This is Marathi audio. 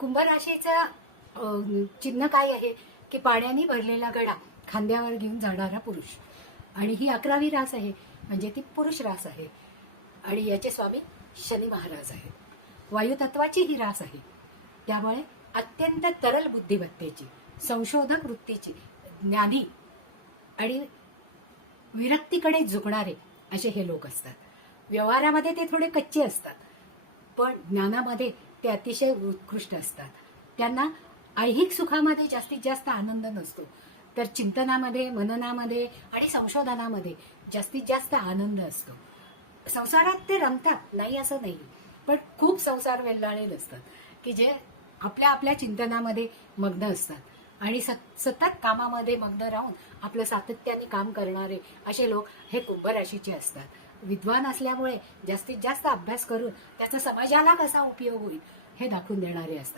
कुंभ राशीचं चिन्ह काय आहे की पाण्याने भरलेला घडा खांद्यावर घेऊन जाणारा पुरुष. आणि ही 11वी रास आहे, म्हणजे ती पुरुष रास आहे. आणि याचे स्वामी शनी महाराज आहेत. वायुतत्वाची ही रास आहे. त्यामुळे अत्यंत तरल बुद्धिमत्तेची, संशोधक वृत्तीची, ज्ञानी आणि विरक्तीकडे झुकणारे असे हे लोक असतात. व्यवहारामध्ये ते थोडे कच्चे असतात, पण ज्ञानामध्ये ते अतिशय उत्कृष्ट असतात. त्यांना ऐहिक सुखामध्ये जास्तीत जास्त आनंद नसतो, तर चिंतनामध्ये, मननामध्ये आणि संशोधनामध्ये जास्तीत जास्त आनंद असतो. संसारात ते रमतात, नाही असं नाही, पण खूप संसार वेल्हाळलेले असतात की जे आपल्या आपल्या चिंतनामध्ये मग्न असतात आणि सतत कामामध्ये मग्न राहून आपलं सातत्याने काम करणारे असे लोक हे कुंभ राशीचे असतात. विद्वान असल्यामुळे जास्तीत जास्त अभ्यास करून त्याचा समाजाला कसा उपयोग होईल हे दाखवून देणारे असतात.